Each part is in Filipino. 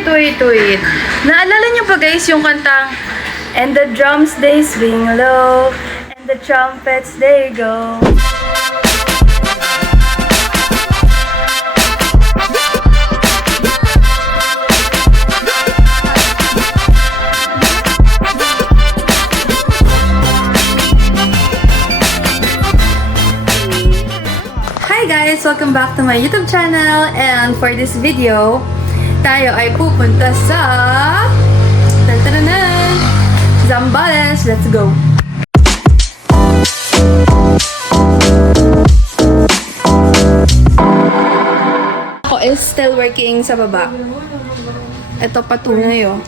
wait. Naalala niyo pa guys yung kantang And the drums they swing low and the trumpets they go. Hi guys! Welcome back to my YouTube channel, and for this video, tayo ay pupunta sa Zambales. Let's go! Ako is still working sa baba. Ito patunay oh.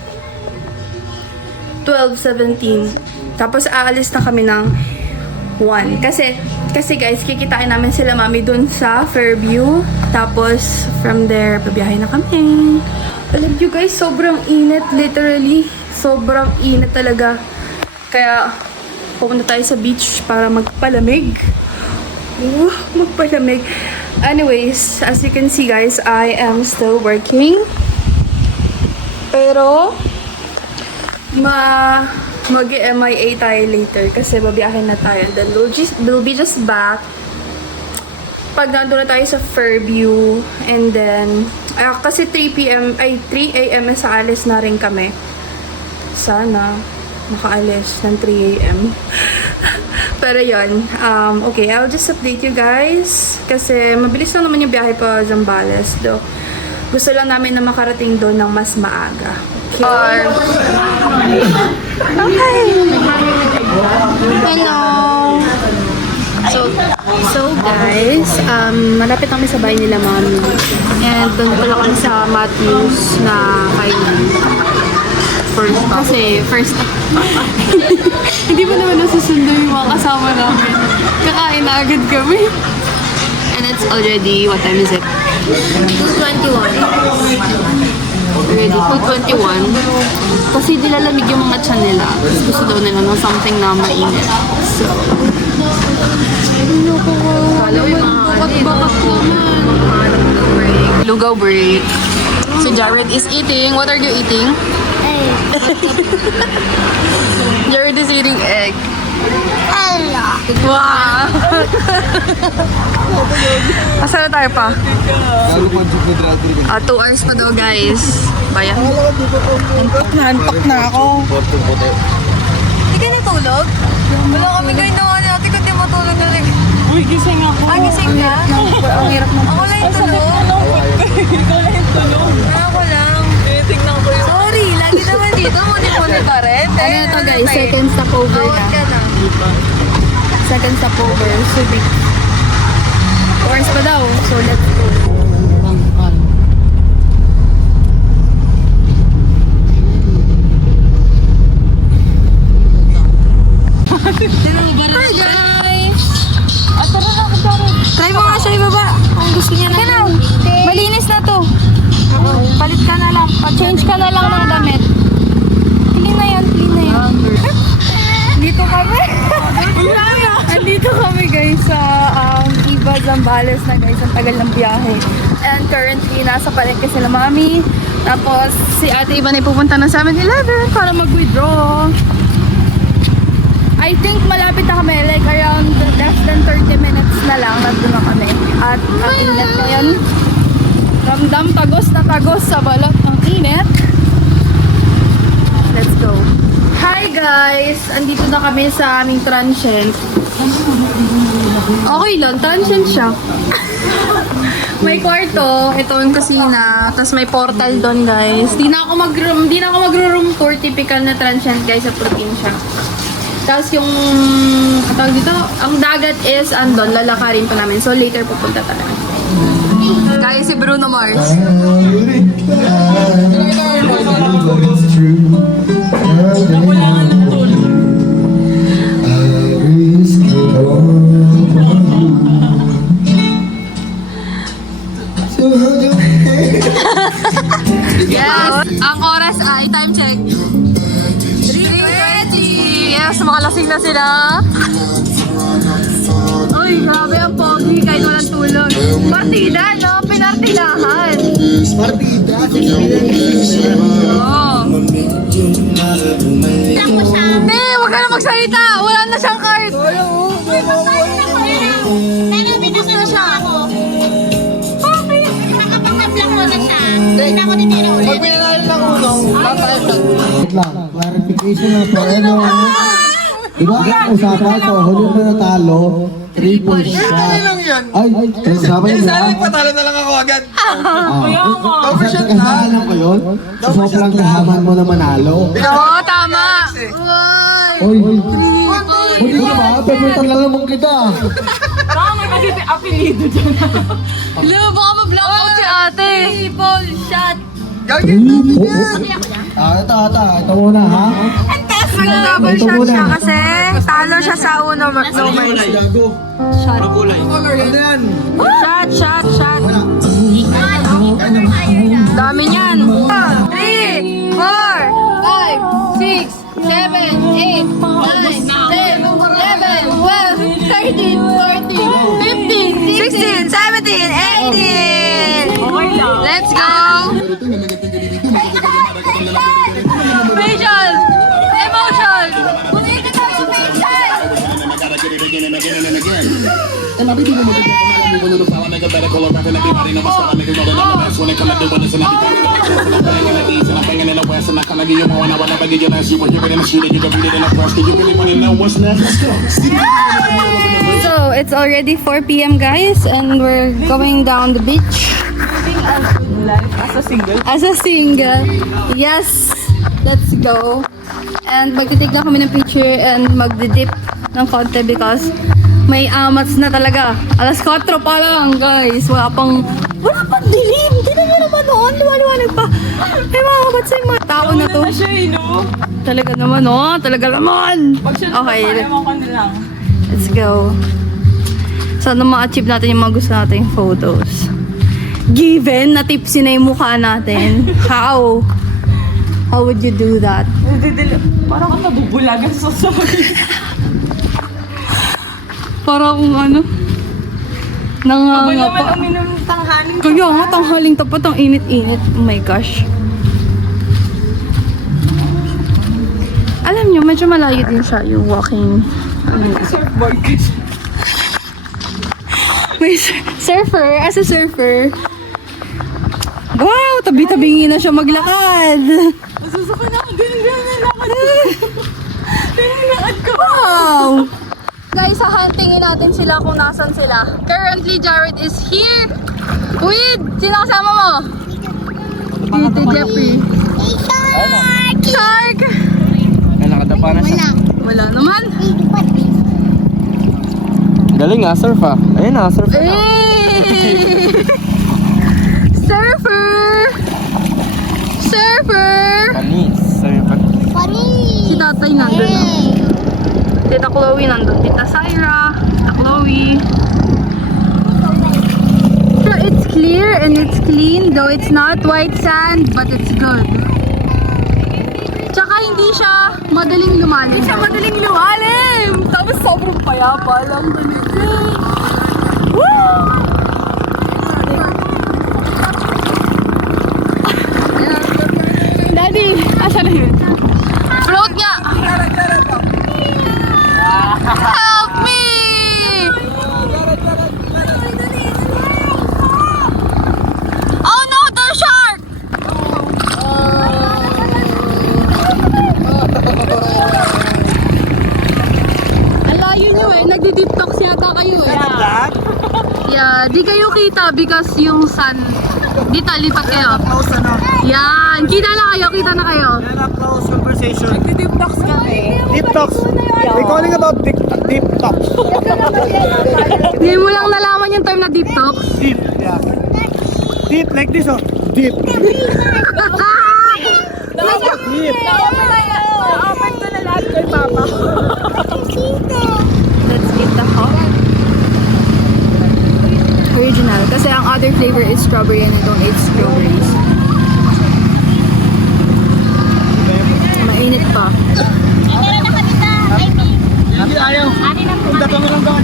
12:17. Tapos aalis na kami ng 1. Kasi guys, kikitain namin sila mami dun sa Fairview. Tapos, from there, pabiyahe na kami. Alam nyo guys, sobrang init. Literally, sobrang init talaga. Kaya, pupunta tayo sa beach para magpalamig. Magpalamig. Anyways, as you can see guys, I am still working. Pero, mag-MIA tayo later kasi babiyahin na tayo. Then we'll be just back pag nandun na tayo sa Fairview. And then kasi 3 a.m. sa alis na rin kami. Sana makaalis ng 3 a.m. Pero yun, okay, I'll just update you guys kasi mabilis lang naman yung biyahe pa Zambales. Do gusto lang namin na makarating doon ng mas maaga. Okay. Hello. So guys, malapit kami sa bahay nila mami. And doon pala kami sa Matthews na kainan. First hindi pa naman nasusundo yung mga kasama namin. Kakain na agad kami. And it's already, what time is it? 2:21. Already, 2:21. Kasi nilalamig yung mga tiyan nila. Gusto daw nila ng something na mainit. So, follow yung mga bakat naman. Lugaw break. So, Jared is eating. What are you eating? Egg. Jared is eating egg. Wow! Asa na tayo pa? 2 hours pa daw guys. Bayan. Antok na ako. Hindi ka natulog? Wala kami kayo naman natin kundi matulog na lang. Uy, gising ako. Gising ka? Ang hirap na. Ako lang yung tulog. Ikaw lang yung tulog. Ako lang. Tingnan ko yun. Sorry, lagi naman dito. Muni-muni ka rin. Ano ito guys? Second stopover na. Awat ka na. Second stopover. Subic. 2 hours pa daw. So, let's go. Hi guys! Try mo nga siya ibaba. Kung gusto niya na. Malinis na to. Palit ka na lang. Pa-change ka na lang ng damit. Clean na yan. Dito kami. Andito kami guys sa Iba Zambales na guys. Ang tagal ng biyahe. And currently, nasa palengke sila mami. Tapos, si ate Iba na pupunta ng 7-Eleven para mag-withdraw. I think malapit na kami. Like around less than 30 minutes na lang. Nandun na kami. At ang init na yan. Ramdam tagos na tagos sa balot ng init. Let's go. Hi guys! Andito na kami sa aming transient. Okay lang, transient siya. May kwarto, ito yung kusina, tapos may portal doon guys. Di na ako magro-room tour, typical na transient guys sa probinsya. Tapos yung, tawag dito, ang dagat is andon, lalakarin pa namin. So later pupunta talaga. Guys, si Bruno Mars. Nakulangan ng tulog. Yes! Ang oras ay time check. 3:20! Yes, mga lasing na sila. Uy, grabe ang pogi kahit walang tulog. Partida, no? Pinartidahan. Partida. Oo. Hindi, huwag ka na magsalita. Wala na siyang card. Pero binasa na siya ako. Okay. Nakapang-block mo na siya. Hindi na ako titira ulit. Pag pinanalo ng unong, wait lang, clarification na po. Ano, diba ang usapan ko, huli mo natalo, 3 points siya. Ay, usapan niyo ba? Patalo na lang ako agad. Kasalanan ko yun? Sobrang kahaman mo na manalo. Oo, tama. Uy. Uy, hindi ka ba? Pepetan lang naman kita. Tama kasi apelido dyan. Hello, baka ma-block out si ate. Triple shot. Ito muna ha. Nag-double shot siya kasi talo siya sa uno. Shot. Ano yan? Shot. Dami niyan. 3, 4, 5, 6, 7, 8, 9, 10, 11, 12, 13, 14, 15, 16, 17, 18. Let's go! Patience! Emotion! Ulitin tayo, patience! So, it's already 4 p.m. guys, and we're going down the beach. As a single. As a single. Yes! Let's go. And magtitig na kami ng picture and magdidip ng konti because may amats na talaga. Alas 4 pa lang, guys. Wala pang dilim. Tignan nyo naman noon. Liwanag pa. Ay, mga kabats yung mga tao na to. Na siya no? Talaga naman, oh. Talaga naman. Pag siya Okay, ewan ko na lang. let's go. Sana ma-achieve natin yung mga gusto nating photos. Given na tipsy na yung mukha natin. How? How would you do that? Parang ako nabubulagan sa sorry. Para kung ano. Ba Nanganga naman pa. uminom ng tanghaling Kaya nga, tanghaling tapat, ang init-init. Oh my gosh. Alam nyo, medyo malayo din siya yung walking. surfboard kasi. May surfer, as a surfer. Wow, tabi-tabingi na siya maglakad. Masusuka na ako. Ganun na lakad. Tinilakad ko. Wow! Guys, hahantingin natin sila kung nasan sila. Currently, Jared is here with... Sino kasama mo? Tito Jeffrey. Shark! Nakadapa na siya. Wala naman. Galing nga, surf ah. Ayun na, surf Hey! Surfer! Surfer! Panis, surf. Si tatay nandun. No? Tita Chloe nandun. Tita Syra. Tita Chloe. So it's clear and it's clean. Though it's not white sand, but it's good. Tsaka hindi siya madaling lumalim. Hindi siya madaling lumalim! Tapos sobrang payapa lang talaga. Woo! Daddy, asa na yun? Float nga! Help me! Oh no, there's shark! Ang layo nyo eh, nagdi-deep talks yata kayo eh. Yeah, di kayo kita because yung sun. Dito, lipat kayo. Yan, kita na kayo. Close conversation. Nagdi-deep talks kami. Deep talks. We're calling about deep talks. Hindi mo lang nalaman yung term na deep talks. Deep, yeah. Deep like this, oh. Deep. Deep. Na-open ko na lahat kay Papa. Let's eat the hot. Original. Kasi ang other flavor is strawberry and I don't eat strawberries. Mainit pa. Meron na kami sa, I mean, Hindi ayaw. anin ang Kung tatlo na lang daw.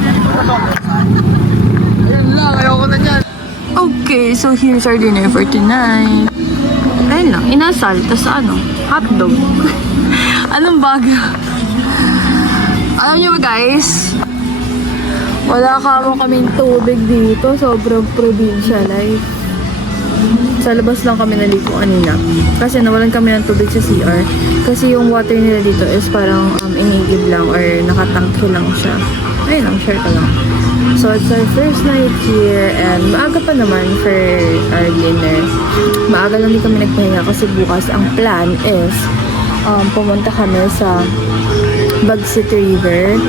So here's our dinner for tonight. Ayun lang, inasal, tas hotdog. Anong bago? Alam nyo ba guys, wala kaming tubig dito. Sobrang probinsya life. Sa labas lang kami naligo kanina. Kasi nawalan kami ng tubig sa CR. Kasi yung water nila dito is parang inigib lang or nakatangke lang siya. Ayun lang, share ko lang. So it's our first night here and maaga pa naman for our dinner. Maaga lang din kami nagpahinga kasi bukas ang plan is pumunta kami sa Bagsit River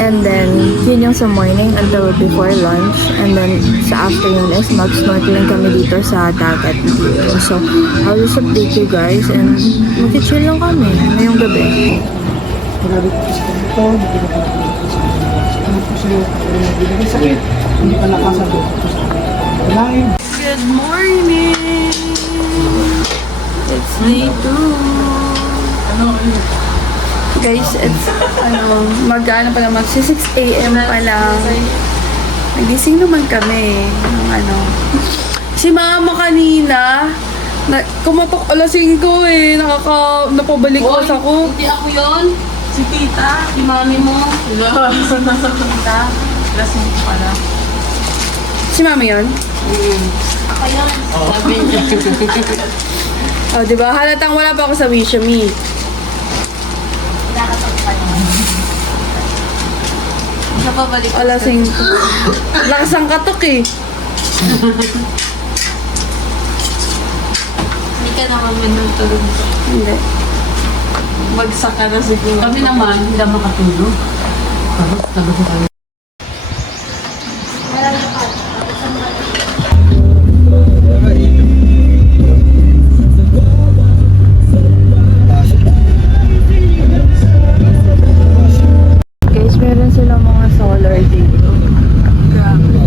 and then yun yung sa morning until before lunch and then sa afternoon is mag-snorkeling kami dito sa dagat dito. So I'll just update you guys and mag-chill lang kami ngayong gabi. Good morning! It's day 2. Guys, it's mag-ano pa lang, mag 6 AM pa lang. Nagising naman kami. Si mama kanina, kumatok alas 5 eh. Napabalik ako. Hindi ako yun. Si tita, si mami mo. Gising na sa tita. Lasing ko pala. Si mama yun? Ako yun. Sabi niya. Oh, diba? Halatang wala pa ako sa Wish Me. Napabalik. Alas 5. Lakas ang katok eh. Hindi ka naman minutulog. Hindi. Bagsak ka na siguro. Kami naman, hindi na makatulog. Guys, meron silang mga solar dito. Grabe.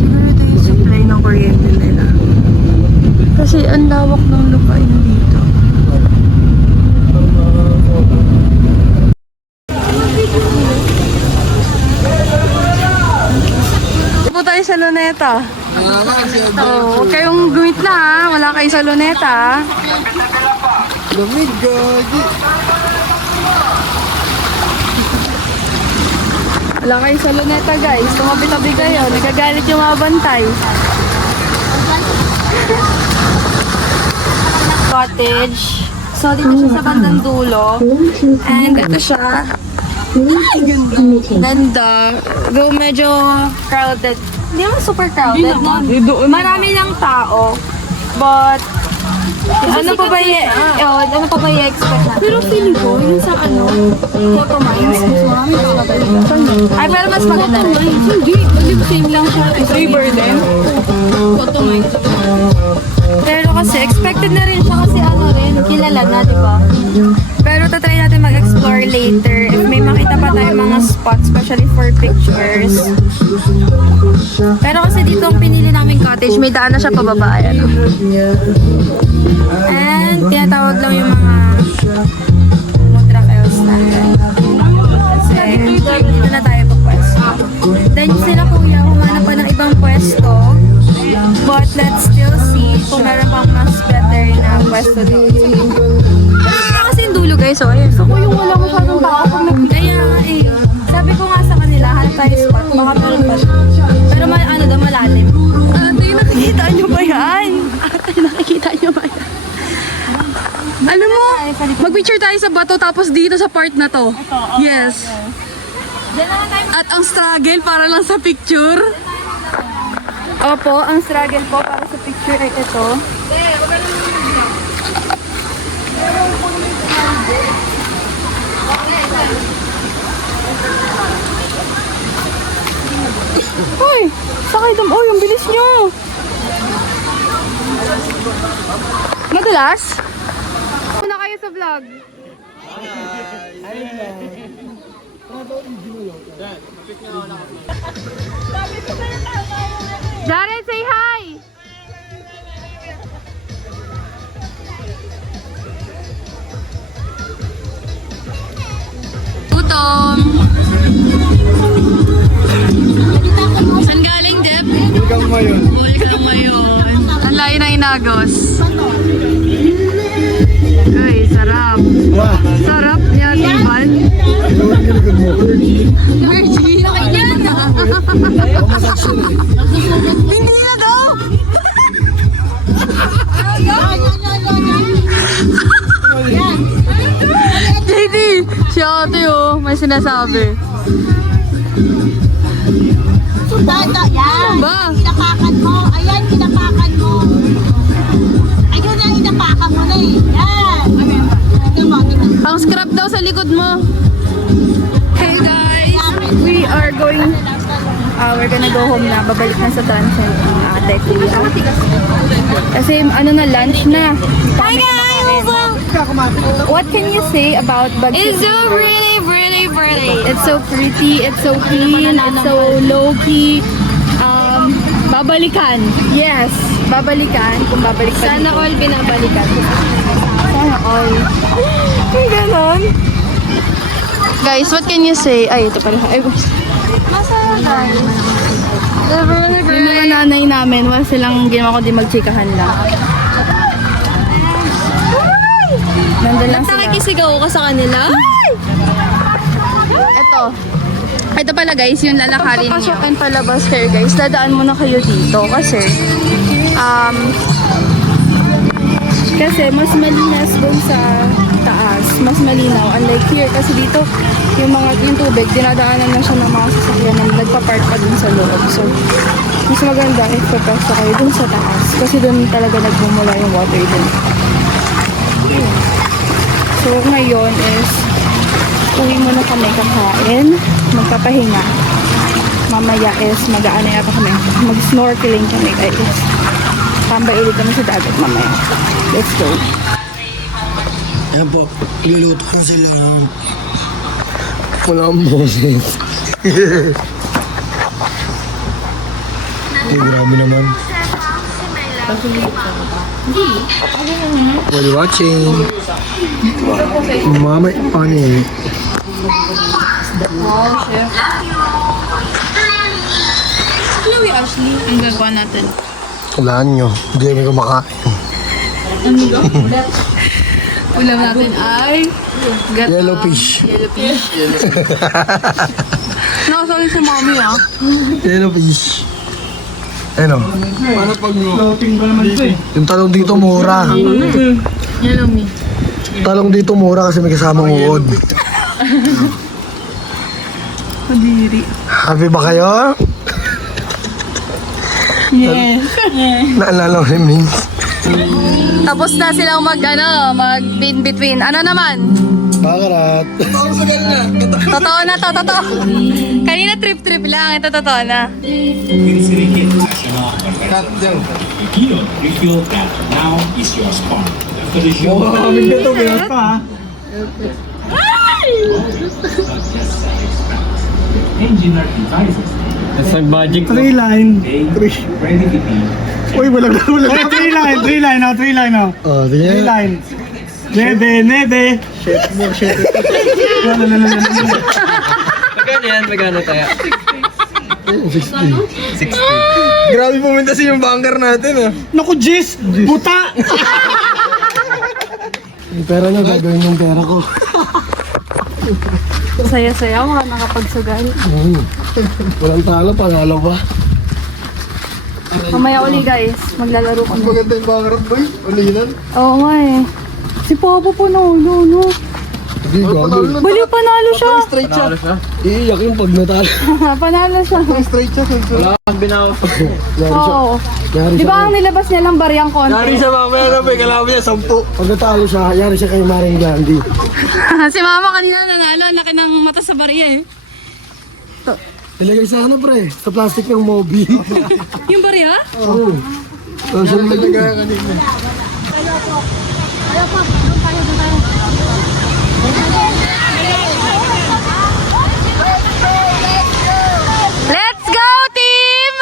Siguro ito yung supply ng kuryente nila. Kasi ang lawak ng lupain dito. Po tayo sa Luneta. Oh, huwag kayong gumit na ha. Wala kayo sa Luneta ha. Lamig, gaji. Wala kayo sa Luneta guys. Tumabi-tabi kayo. Nagagalit yung mga bantay. Cottage. So, dito siya sa bandang dulo. And ito siya. Ganda. Though medyo crowded. Hindi naman super crowded, no? Marami lang tao. But, ano pa ba i-expect natin? Pero feeling ko, yun sa Photo Mines, mas marami tao na ba? Ay, pero mas maganda rin. Hindi. Same lang siya. River din. Photo Mines. Pero kasi, expected na rin siya kasi kilala na, di ba? Pero tatry natin mag-explore later if may makita pa tayo mga spots, especially for pictures. Pero kasi dito ang pinili namin cottage, may daan na siya pababa. Ayan. And tinatawag lang yung mga Montrakels natin. Kasi dito na tayo pagpwesto. Then sila kuya, humanap pa ng ibang pwesto. But let's still see kung meron pang mas better na pwesto dito. Pero kasi yung dulo guys, oh. Ayun. Ako yung wala masyadong tao pag Kaya eh, sabi ko nga sa kanila, hanap tayo spot, baka meron pa. Pero malalim. Ate, nakikita nyo ba yan? Ate, nakikita nyo ba yan? Alam mo, mag-picture tayo sa bato tapos dito sa part na to. Yes. At ang struggle para lang sa picture. Opo, ang struggle po para sa picture ay ito. Uy! Sakay dam. Uy, ang bilis nyo! Madulas? Muna kayo sa vlog. Jared, say hi! Gutom! Saan galing, Deb? Ikaw mo yun. Tama yun. Ang layo ng Inagos. Uy, sarap. Wah! Sarap niya, Tiban. Inuwan ka na mo. Virgin. Yan. Hindi na daw. JD, si ate oh, may sinasabi. Yan. Ba? Inapakan mo. Ayan, inapakan mo. Ayun na, inapakan mo na eh. Yan. Tingnan mo, tingnan mo. Pang scrap daw sa likod mo. Hey guys, we are going, we're gonna go home na. Babalik na sa transient ang ate kuya. Kasi ano na, lunch na. Hi guys! What can you say about Bagso? It's so pretty, pretty, pretty. It's so pretty, it's so clean, it's so low-key. Babalikan. Yes, babalikan. Kung babalik pa Sana all binabalikan. Sana all. Ay, ganon. Guys, what can you say? Ay, ito pala. Ay, masaya tayo. Yung mga nanay namin, wala silang ginawa kundi magchikahan lang. Nandun lang sila. Nakikisigaw ka sa kanila? Ito. Ito pala guys, yung lalakarin niyo. Pagpapasok and palabas kayo guys, dadaan muna kayo dito kasi mas malinas dun sa taas, mas malinaw. Unlike here, kasi dito yung tubig, dinadaanan na siya ng mga sasakyan na nagpa-park pa dun sa loob. So, mas maganda if papasok kayo dun sa taas kasi dun talaga nagmumula yung water dun. So, ngayon is uwi muna kami kakain, magpapahinga. Mamaya is mag-aano na pa kami, mag-snorkeling kami guys. Pambailig kami sa dagat mamaya. Let's go. Ayan po, iluluto na sila. Wala ang boses. Grabe naman. While you're watching, Mama Ani. Chloe Ashley, ang gagawa natin. Walaan nyo, hindi kami kumakain. Ulam natin ay gata. Yellow fish. Yellow fish. Nakasali si mommy ah. Yellow fish. Ano? Para pag floating ba naman ito eh. Yung talong dito mura. Yellow me. Talong dito mura kasi may kasamang uod. Kadiri. Happy ba kayo? Yes. Naalala ko si Mins. Tapos na silang mag-between. Ano naman? Bakarat. Totoo na to, totoo. Kanina trip-trip lang. Ito totoo na. Here, we feel that now is your spot. After the show, engineer devices. It's like magic. Three line. Ready to be. Uy, walang Oh, three line now. Oh, Three di line. Nebe. Magkano tayo? 60. Grabe pumunta yung bunker natin ah. Naku, Jis! Buta! Yung pera nyo, gagawin yung pera ko. Saya-saya mga nakapagsugal. Walang talo, panalo pa. Mamaya uli guys, maglalaro kami. Maganda yung bunker boy, ulinan. Oo nga eh. Si Papa panalo, no? Hindi, gagawin. Baliw, panalo siya. Straight siya. Iiyak yung pag natalo. Panalo siya. Straight siya. Wala kang binawas. Oo. Yari Di siya. ba ang nilabas niya lang bariyang konti? Yari siya mamaya na may kalaban niya, 10. Pag natalo siya, yari siya kay Maring Gandhi. Si Mama kanina nanalo, ang laki ng mata sa bariya eh. Ilagay sa ano pre, sa plastic ng Moby. Yung bariya? Oo. Oh, siya nilagay kanina. Let's go team!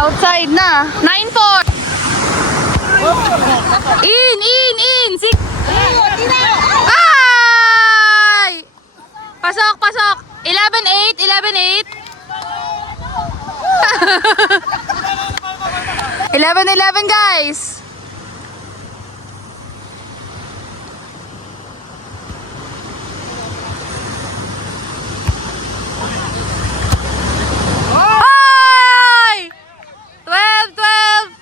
Outside na. 9-4. In! Ay! Pasok! 11-8, 11-8. 11-11 guys. Ay! 12-12.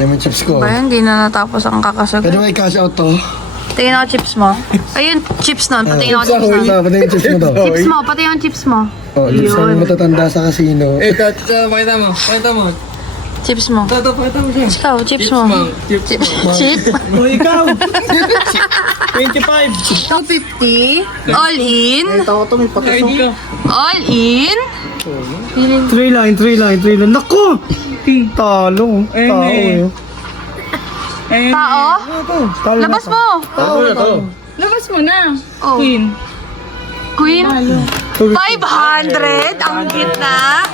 Lemon chips ko. Ba, hindi na natapos ang kakasag. Pwede may cash out to? Patingin ako chips mo. Ayun, chips nun. Patingin ako chips nun. Pati yung chips mo to. Chips mo, pati yung chips mo. Oh, chips mo matatanda sa casino. Pakita mo. Chips mo. Pakita mo siya. Ikaw, chips mo. Chip? O ikaw. 25. 250. All in. Tawa to, may pakasok. All in. 3 line. Naku! Talo. Tao eh. Tao? Talo na Labas to. mo. Tao na to. Labas mo na. Oh. Queen. Queen? 500. Ang gitna.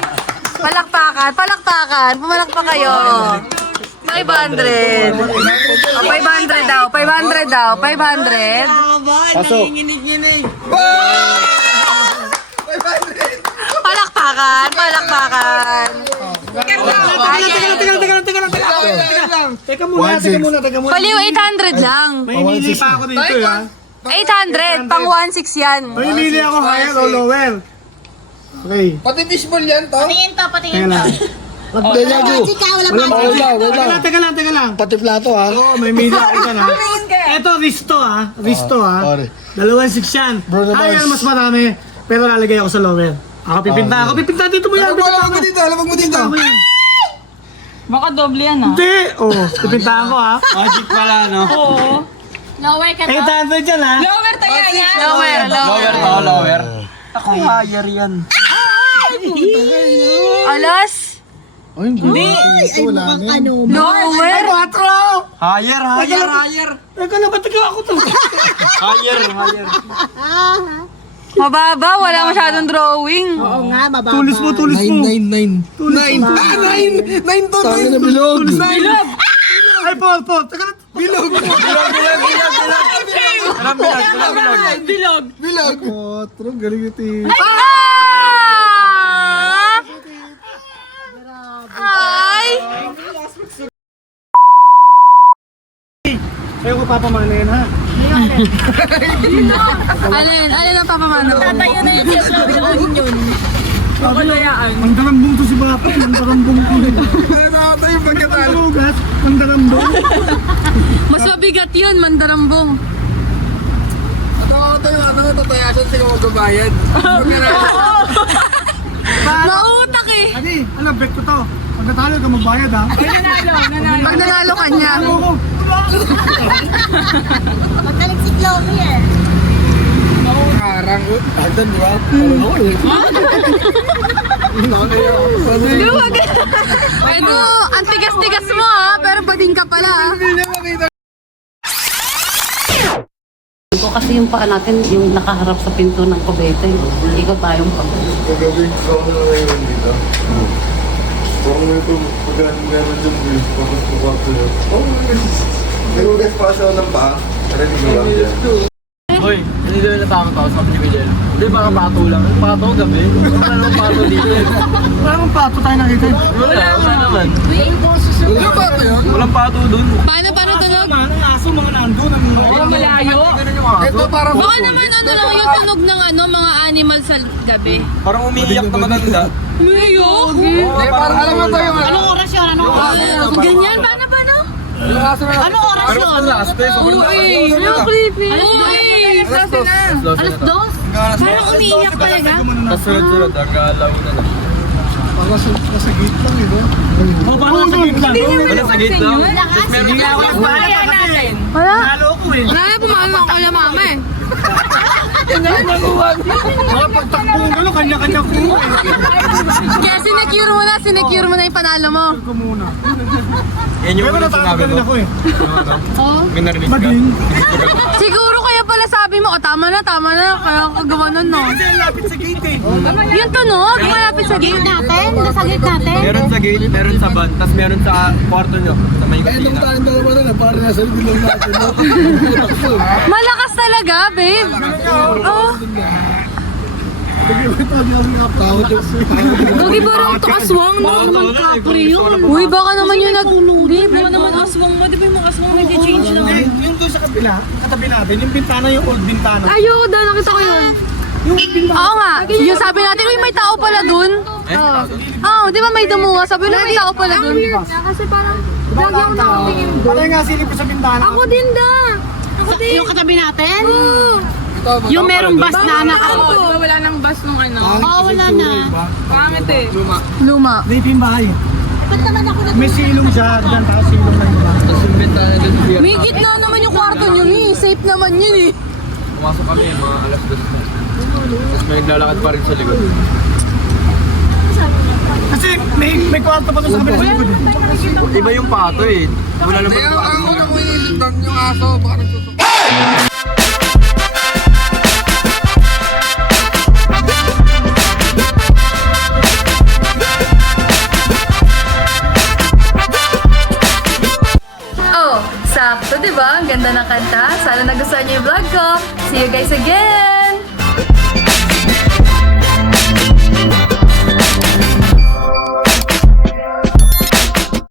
Palakpakan. Pumalakpak kayo. 500. Oh, 500 daw. 500. Pasok. Palakpakan. Teka muna. Paliw 800 lang. May hinili pa ako dito ha. 800. Pang 1.6 yan. May hinili ako higher o lower. Okay. Patingin to. Teka lang. Chika, wala pa. Teka lang. Pati plato ha. Oo, may mili ako dyan ha. Eto, Risto ha. Pare. 2.6 yan. Bruno Higher Mars. mas marami. Pero lalagay ako sa lower. Ako pipinta dito mo yan. Alam mo dito. Baka doble yan ah. Hindi. Oh, pipintahan ko ha. Magic pala, no? Oo. Lower ka to. 800 yan ha. Lower tayo yan. Lower. Ako higher yan. Alas. Ay, hindi. Wala na. Lower. Higher. Teka lang, ba't ako to? Higher. Mababa. Wala masyadong drawing. Oo nga, mababa. Tulis mo. 9. Tangin na bilog. Ay, Paul. Teka lang. Bilog. Bilog. Otro, galing ito eh. Ay! Sa'yo ko papamanayin ha. Alin ang papamano? Tayo na yan siya sa yun. Ang darambong to si Bapa. Ang darambong ko. Ano yung pagkatalo? Ang darambong. Mas mabigat yun, mandarambong. Tatayasan sila magbabayad. Nautak eh. Adi, bet ko to. Pag natalo ka magbayad ha. Pag nanalo ka niya. Ako. Magtaliksik lower. Karang. Agdan, di ba? Luwag. Ito, ang tigas-tigas mo ha, pero bading ka pala ha. Ko kasi yung paa natin, yung nakaharap sa pinto ng kubete. Ikot tayong pag. Gagawin ko na ngayon dito. Kung ito, pag meron dyan guys, pakas ko pa ito yun. Nagugas pa siya ng paa. Narinig mo lang yan. Hoy, hindi doon natakot ako sa ni Miguel. Hindi baka pato lang. Pato gabi. Wala namang pato dito eh. Walang pato tayo nakita. Wala naman. Ano ba ito yun? Walang pato dun. Paano tunog? Ang aso mga nandun. Malayo. Ito parang Baka naman ano lang yung tunog ng mga animal sa gabi. Parang umiiyak na maganda. Mayok? parang alam mo ito yung ano? Anong oras yun? Anong oras? Ganyan, paano? Yung aso na Anong oras Pero yun? kung last day, sobrang Uy, ano creepy? Uy, Alas 2? parang umiiyak talaga. Tapos sunod-sunod, hanggang alaw na lang. Nasa gate lang, di ba? O, paano sa gitna? Wala sa gate lang. Hindi nga ako nagpahaya natin. Wala. Nalo ko eh. Wala na, pumalo ako na mama eh. Mga pagtakbong gano'n, kanya-kanya ko eh. Kaya sinecure mo na yung panalo mo. Ko muna. Yan yung Pero unang natakot sinabi ka rin mo. ako eh. Oh. May narinig ka. Madling. Siguro kaya pala sinasabi mo, tama na, kaya kagawa nun, no? Lapit sa gate eh. Yung tunog, malapit sa gate natin, nasa gate natin. Meron sa gate, meron sa van, tapos meron sa kwarto nyo. Sa may Kaya nung kusina. tayong dalawa na, parang nasa bilog natin. Malakas talaga, babe. Oh, Takot yung... Gogi parang to aswang, no? Naman kapre yun. Uy, baka naman yun babe, baka naman aswang mo. Di ba yung mga aswang nag-change na? Yung doon sa kabila, katabi natin, yung bintana, yung old bintana. Ayoko daw, nakita ko yun. Oo nga, yung sabi natin, uy, may tao pala dun. Oo, di ba may dumuha? Sabi na may tao pala dun. Kasi parang, lagi ako nakatingin. Pala nga silip sa bintana. Ako din da. Ako din. Yung katabi natin? Yung merong bus na anak ako. Di ba wala nang bus nung ano? Oo, wala na. Pangit eh. Luma. Dito yung bahay. Ba't naman ako May silong siya, dyan, tapos silong na yun. Tapos yung bintana doon sa May gitna naman yung kwarto niyo eh. Safe naman yun eh. Pumasok kami, mga alas 2. Tapos may naglalakad pa rin sa likod. Kasi may kwarto pa doon sa kabila sa likod. Iba yung pato eh. Wala naman yung pato. Oh, sakto, di ba? Ang ganda ng kanta. Sana nagustuhan niyo yung vlog ko. See you guys again!